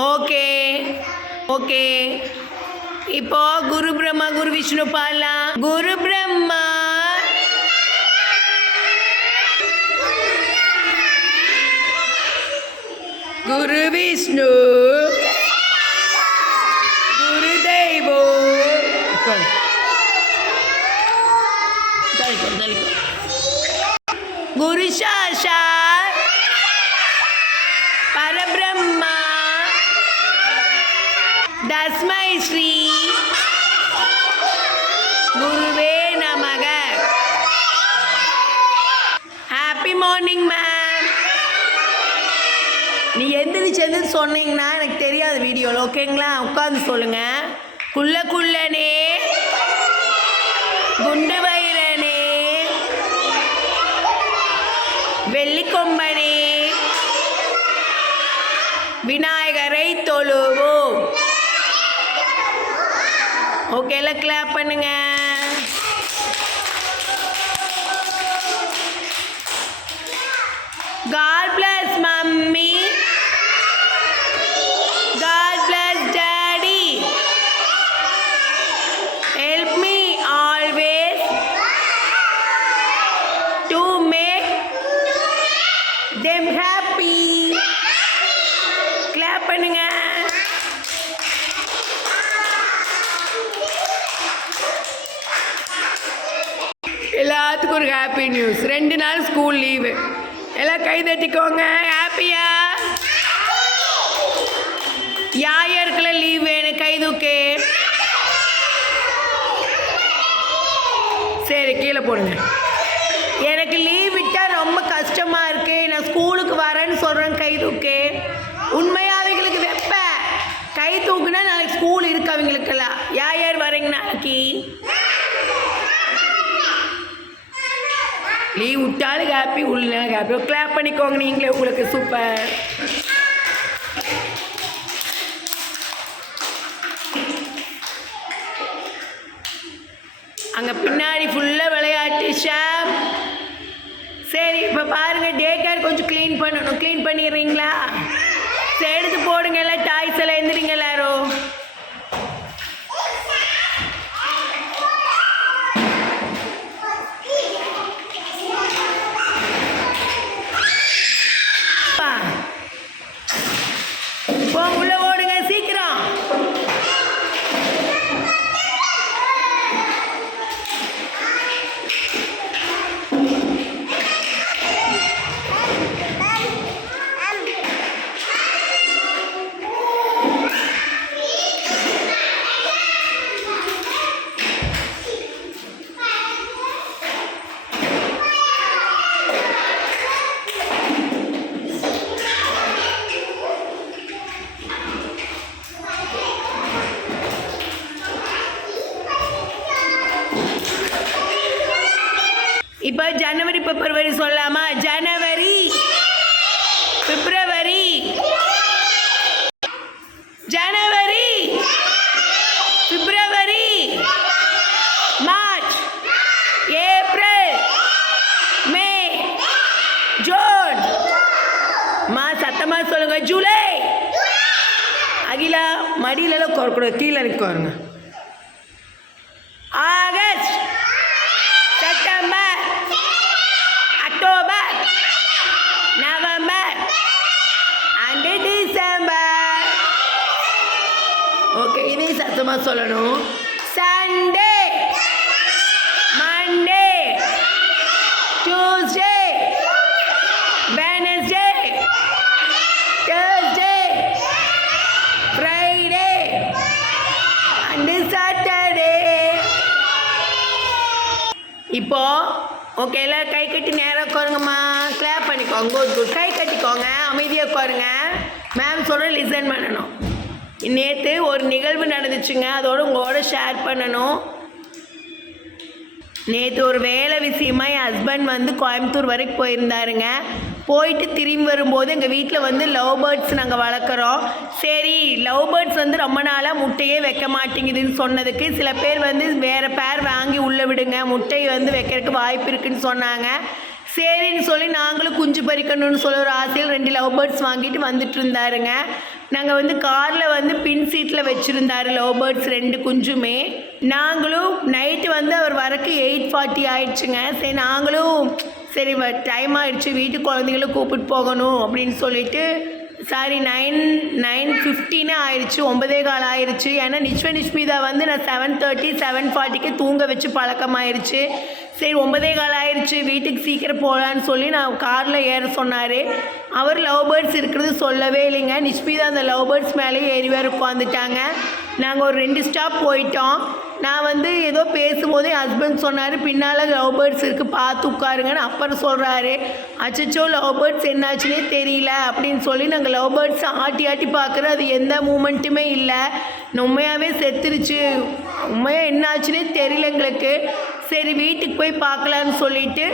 Okay okay. இப்போ குரு பிரம்மா குரு விஷ்ணு பாடலாம். குரு பிரம்மா குரு விஷ்ணு குரு தெய்வோ. குரு சாஷாத் பரபிரம்மா தஸ்மை ஸ்ரீ குருவே நமக. Happy morning ma'am. நீ எந்திரிச்சது சொன்னீங்கன்னா எனக்கு தெரியாது வீடியோவில், ஓகேங்களா? உட்காந்து சொல்லுங்கள். குள்ளனே குண்டு வைரனே வெள்ளிக்கொம்பனே விநாயகரை தொழுவோம். ஓகே, எல்லாம் கிளாப் பண்ணுங்க. God bless mummy. God bless daddy. Help me always to make them happy. Clap பண்ணுங்க. எல்லாத்துக்கும் ஒரு ஹாப்பி நியூஸ். 2 நாள் ஸ்கூல் லீவு. எல்லாம் கை தட்டிக்கோங்க. ஹாப்பியா? யாருக்குள்ள லீவ் வேணும்? கை தூக்கு. சரி, கீழே போடுங்க. எனக்கு லீவ் விட்டால் ரொம்ப கஷ்டமாக இருக்கு, நான் ஸ்கூலுக்கு வரேன்னு சொல்கிறேன். கை தூக்கு. உண்மையாக அவங்களுக்கு வைப்பேன். கை தூக்குனா நாளைக்கு ஸ்கூல் இருக்கு அவங்களுக்கெல்லாம். யார் வரீங்க நாளைக்கு? லீவ் விட்டாலும் ஹாப்பி, உள்ள ஹாப்பி. கிளாப் பண்ணிக்கோங்க நீங்களே. உங்களுக்கு சூப்பர். அங்கே பின்னாடி ஃபுல்லாக விளையாட்டு ஷாப். சரி, இப்போ பாருங்கள், டே கேர் கொஞ்சம் க்ளீன் பண்ணணும். க்ளீன் பண்ணிடுறீங்களா? சரி, எடுத்து போடுங்க. எல்லாம் டாய்ஸ் எல்லாம் எழுந்துறீங்க எல்லாரும். உள்ள ஓடுங்க சீக்கிரம். இப்போ ஜனவரி பிப்ரவரி சொல்லலாமா? January February January February March April May June. சத்தமாக சொல்லுங்க. ஜூலை. அகிலா மடியிலலாம் குறக்கூடாது, கீழே இருக்குவாருங்க. August September October November and December. Okay, இதையும் சத்தமாக சொல்லணும். Sunday Monday Tuesday Wednesday Thursday Friday and Saturday. இப்போ ஓகே, எல்லாம் கை கட்டி நேராக உட்காருங்கம்மா. கிளாப் பண்ணிக்கோங்க. குட். கை கட்டிக்கோங்க. அமைதியாக உட்காருங்க. மேம் சொல்கிற லிசன் பண்ணணும். நேற்று ஒரு நிகழ்வு நடந்துச்சுங்க, அதோடு உங்களோட ஷேர் பண்ணணும். நேற்று ஒரு வேலை விஷயமா என் ஹஸ்பண்ட் வந்து கோயம்புத்தூர் வரைக்கும் போயிருந்தாருங்க. போயிட்டு திரும்பி வரும்போது எங்கள் வீட்டில் வந்து லவ் பேர்ட்ஸ் நாங்கள் வளர்க்குறோம். சரி, லவ் பேர்ட்ஸ் வந்து ரொம்ப நாளாக முட்டையே வைக்க மாட்டேங்குதுன்னு சொன்னதுக்கு சில பேர் வந்து வேறு பேர் வாங்கி உள்ளே விடுங்க, முட்டை வந்து வைக்கிறதுக்கு வாய்ப்பு இருக்குதுன்னு சொன்னாங்க. சரின்னு சொல்லி நாங்களும் குஞ்சு பறிக்கணும்னு சொல்லி ஒரு ஆசையில் 2 லவ் பேர்ட்ஸ் வாங்கிட்டு வந்துட்டு இருந்தாருங்க. நாங்கள் வந்து காரில் வந்து பின் சீட்டில் வச்சுருந்தாரு லவ் பேர்ட்ஸ் 2 குஞ்சுமே. நாங்களும் நைட்டு வந்து அவர் வரக்கு 8:40 ஆயிடுச்சுங்க. சரி நாங்களும் சரி டைம் ஆகிடுச்சு, வீட்டுக்கு குழந்தைங்களும் கூப்பிட்டு போகணும் அப்படின்னு சொல்லிட்டு சாரி 9:15 ஆயிடுச்சு, 9:15 ஆயிடுச்சு. ஏன்னா நிஷ்மிதா வந்து நான் 7:30 7:40க்கு தூங்க வச்சு பழக்கமாயிருச்சு. சரி 9:15 ஆயிடுச்சு, வீட்டுக்கு சீக்கிரம் போகலான்னு சொல்லி நான் காரில் ஏற சொன்னார். அவர் லவ் பேர்ட்ஸ் இருக்கிறது சொல்லவே இல்லைங்க. நிஷ்மிதா அந்த லவ் பேர்ட்ஸ் மேலேயே ஏறி வேறு உட்காந்துட்டாங்க. நாங்கள் ஒரு 2 ஸ்டாப் போயிட்டோம். நான் வந்து ஏதோ பேசும்போதே ஹஸ்பண்ட் சொன்னார் பின்னால் லவ் பேர்ட்ஸ் இருக்குது பார்த்து உட்காருங்கன்னு. அப்புறம் சொல்கிறாரு அச்சச்சோ லவ் பேர்ட்ஸ் என்னாச்சுன்னே தெரியல அப்படின்னு சொல்லி நாங்கள் லவ் பேர்ட்ஸ் ஆட்டி ஆட்டி பார்க்குறோம். அது எந்த மூமெண்ட்டுமே இல்லை, உண்மையாகவே செத்துருச்சு. உண்மையாக என்னாச்சுன்னே தெரியல எங்களுக்கு. சரி வீட்டுக்கு போய் பார்க்கலான்னு சொல்லிட்டு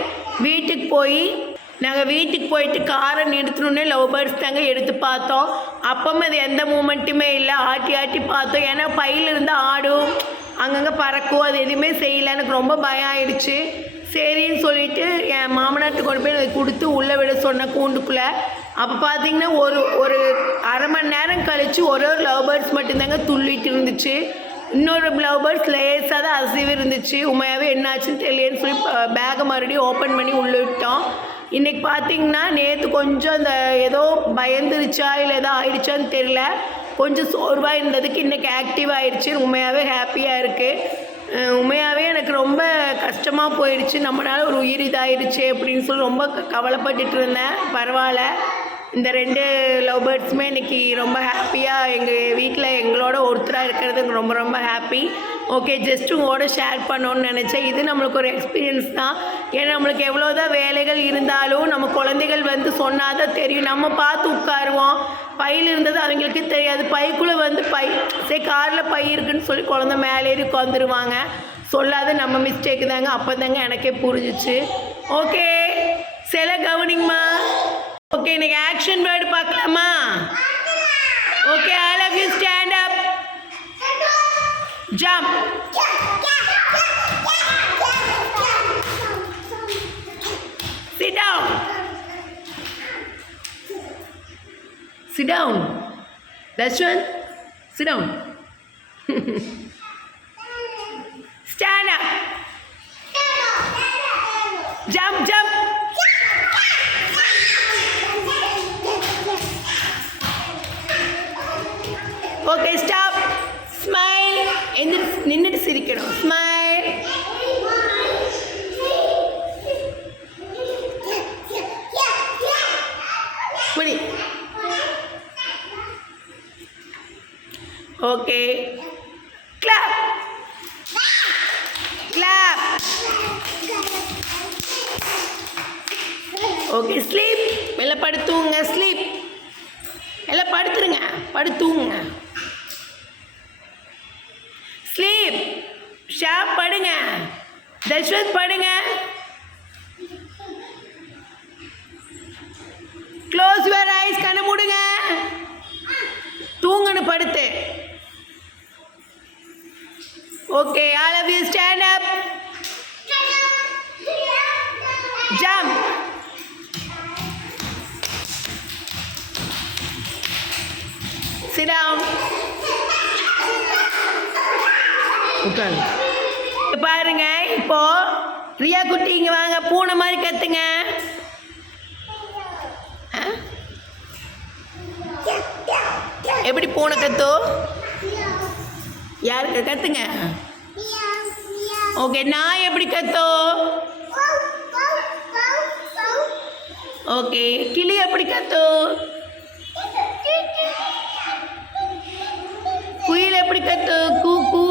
நாங்கள் வீட்டுக்கு போயிட்டு காரை நிறுத்தணுன்னே லவ் பேர்ட்ஸ் தாங்க எடுத்து பார்த்தோம். அப்பவும் அது எந்த மூமெண்ட்டுமே இல்லை. ஆட்டி ஆட்டி பார்த்தோம். ஏன்னா பையிலிருந்து ஆடும், அங்கங்கே பறக்கும், அது எதுவுமே செய்யலை. எனக்கு ரொம்ப பயம் ஆயிடுச்சு. சரின்னு சொல்லிட்டு என் மாமனார்ட்டு கொண்டு போய் அதை கொடுத்து உள்ளே விட சொன்னேன் கூண்டுக்குள்ளே. அப்போ பார்த்தீங்கன்னா ஒரு அரை மணி நேரம் கழித்து ஒரு லவ் பேர்ட்ஸ் மட்டும்தாங்க துள்ளிட்டு இருந்துச்சு. இன்னொரு லவ் பேர்ட்ஸ் லேஸாக தான் அசைவு இருந்துச்சு. உண்மையாகவே என்னாச்சுன்னு தெரியலன்னு சொல்லி பேக்கை மறுபடியும் ஓப்பன் பண்ணி உள்ளே விட்டோம். இன்றைக்கி பார்த்திங்கன்னா நேற்று கொஞ்சம் அந்த ஏதோ பயந்துருச்சா இல்லை ஏதோ ஆயிடுச்சான்னு தெரியல, கொஞ்சம் சோர்வாக இருந்ததுக்கு இன்றைக்கி ஆக்டிவ் ஆகிடுச்சு. உண்மையாகவே ஹாப்பியாக இருக்குது. உண்மையாகவே எனக்கு ரொம்ப கஷ்டமாக போயிடுச்சு, நம்மளால் ஒரு உயிர் இதாகிடுச்சு அப்படின்னு சொல்லி ரொம்ப கவலைப்பட்டுட்டு இருந்தேன். பரவாயில்ல, இந்த 2 லவ் பேர்ட்ஸுமே இன்றைக்கி ரொம்ப ஹாப்பியாக எங்கள் வீட்டில் எங்களோட ஒருத்தராக இருக்கிறது ரொம்ப ரொம்ப ஹாப்பி. ஓகே, ஜஸ்ட் உங்களோட ஷேர் பண்ணணுன்னு நினச்சேன். இது நம்மளுக்கு ஒரு எக்ஸ்பீரியன்ஸ் தான். ஏன்னா நம்மளுக்கு எவ்வளோதான் வேலைகள் இருந்தாலும் நம்ம குழந்தைகள் வந்து சொன்னால் தான் தெரியும். நம்ம பார்த்து உட்காருவோம், பையில் இருந்தது அவங்களுக்கு தெரியாது. பைக்குள்ளே வந்து சரி காரில் பை இருக்குன்னு சொல்லி குழந்தை மேலே ஏறி உட்காந்துருவாங்க. சொல்லாத நம்ம மிஸ்டேக்கு தாங்க. அப்போ தாங்க எனக்கே புரிஞ்சிச்சு. ஓகே சில கவனிங்கம்மா. ஓகே இன்னைக்கு ஆக்ஷன் வேர்டு பார்க்கலாமா? Okay all of you stand up, jump, sit down, sit down, Dashwan, sit down, stand up, jump, jump, okay stop, smile, நின்னுட்டு சிரிக்கணும், smile, புடி, okay, clap, clap, okay sleep, எல்லாம் படுத்துங்க, sleep, எல்லாம் படுத்துருங்க, படுத்துங்க, sleep, shop படுங்க, தஷ்வந்த் படுங்க, close your eyes, கண்ணை மூடுங்க, தூங்கணும் படுத்து. Okay all of you stand up, jump, sit down, உட்காரு. பாருங்க இப்போ ரியா குட்டி இங்க வாங்க, பூனை மாதிரி கத்துங்க. எப்படி பூனை கத்தோ? யாருக்கு கத்துங்க? ஓகே நான் எப்படி கத்தோ? ஓகே கிளி எப்படி கத்தோ? குயில் எப்படி கத்தோ? கூ கூ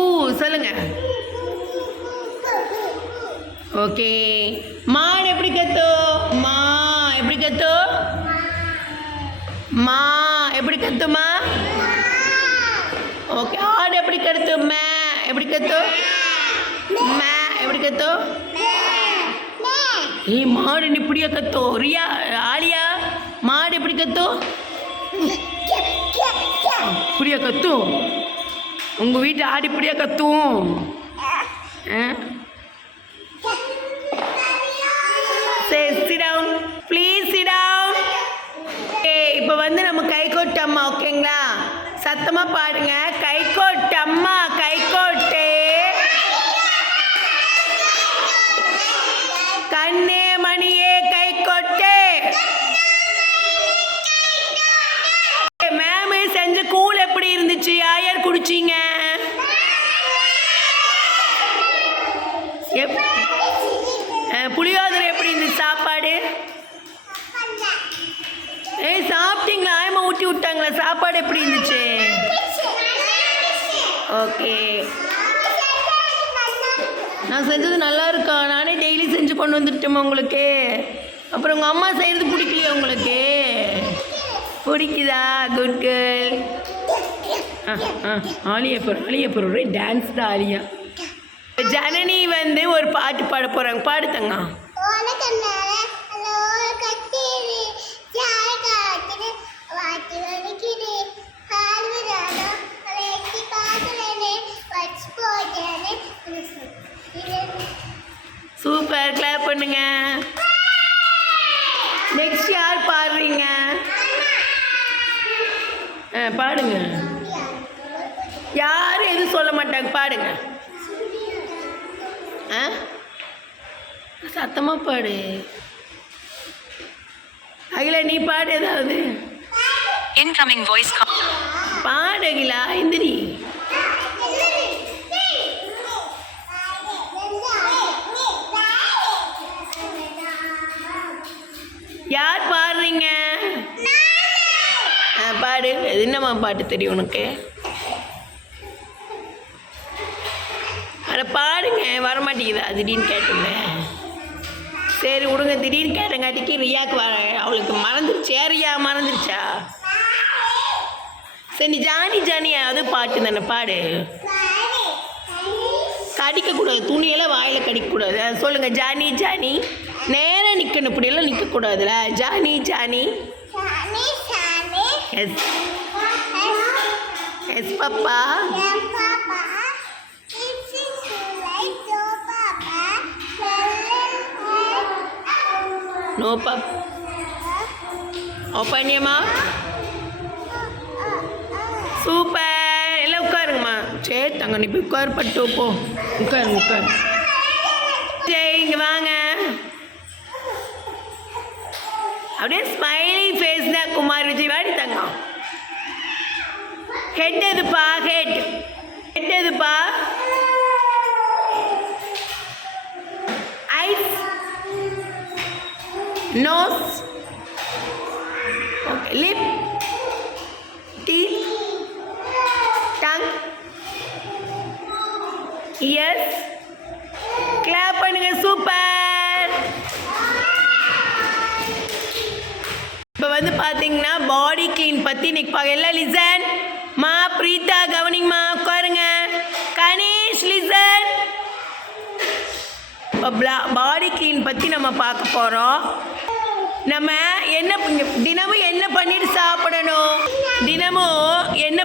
சொல்லுங்க. ஓகே மான் எப்படி கத்தோ? மா எப்படி கத்தோ? மா எப்படி கத்துமா? ஓகே ஆடு எப்படி கத்து? மே எப்படி கத்து? மே எப்படி கத்து? ஏய் மாடு இப்படியா கத்தோ? ரியா ஆலியா மாடு எப்படி கத்தோ? இப்படியா கத்தும்? உங்கள் வீட்டு ஆடு இப்படியா கத்தும்? சரி சிடா வந்து நம்ம கை கொட்டம்மா, ஓகேங்களா? சத்தமாக பாடுங்க. கை கொட்டம்மா, கை கொட்டே, கண்ணே மணியே கை கொட்டே. மேம் செஞ்ச கூழ் எப்படி இருந்துச்சு? யார் குடிச்சிங்க? புளியோதரை எப்படி இருந்துச்சு சாப்பாடு? சாப்பிட்டீங்களா? ஆயமா ஊட்டி விட்டாங்களா? சாப்பாடு எப்படி இருந்துச்சு? ஓகே, நான் செஞ்சது நல்லா இருக்கா? நானே டெய்லி செஞ்சு கொண்டு வந்துட்டோமா உங்களுக்கு? அப்புறம் உங்கள் அம்மா செய்கிறது பிடிக்கலையா உங்களுக்கு? பிடிக்குதா? Good girl. ஆலியா ஒரே டான்ஸ் தான் ஆலியா. ஜனனி வந்து ஒரு பாட்டு பாட போகிறாங்க. பாடுத்தங்க. சூப்பர், கிளாப் பண்ணுங்க. நெக்ஸ்ட் யார் பாடுறீங்க? பாடுங்க. யாரும் எதுவும் சொல்ல மாட்டாங்க, பாடுங்க. சத்தமா பாடு. அகிலா நீ பாடு ஏதாவது. Incoming voice call. பாடு அகிலா, எந்திரி. யார் பாடுறீங்க? பாடு. என்னம்மா பாட்டு தெரியும் உனக்கு? அதை பாடுங்க. வரமாட்டேங்குதா? திடீர்னு கேட்டுங்க. சரி விடுங்க. திடீர்னு கேட்டங்காட்டிக்கு ரியாக்கு வர அவளுக்கு மறந்துருச்சு. ரியா மறந்துருச்சா? சரி நீ ஜானி அது பாட்டு தானே, பாடு. கடிக்கக்கூடாது, துணியெல்லாம் வாயில் கடிக்கக்கூடாது. சொல்லுங்கள். ஜானி நேராக நிற்கணும், இப்படியெல்லாம் நிற்கக்கூடாதுல. Johny yes yes papa. No papa. Open your mouth. Super. எல்லாம் உட்காருங்கம்மா. சரி தங்க, நீ போய் உட்காரு. பட்டு போ, உட்காரு. சரி இங்கே வாங்க. அப்படியே ஸ்மைலி ஃபேஸ் தான் குமார் விஜய். வாடி தங்க. ஹெட் எதுப்பா? ஹெட் எதுப்பா? Eyes, nose, okay, lip, teeth, tongue, ears. clap பண்ணுங்க. சூப்பர். இப்போ வந்து பார்த்தீங்கன்னா பாடி க்ளீன் பற்றி இன்னைக்கு எல்லாம் லிசன். மா பிரீதா கவனிங்கம்மா, உட்காருங்க. கணேஷ் லிசன். இப்போ பாடி க்ளீன் பற்றி நம்ம பார்க்க போகிறோம். நம்ம தினமும் என்ன பண்ணிட்டு சாப்பிடணும்? தினமும் என்ன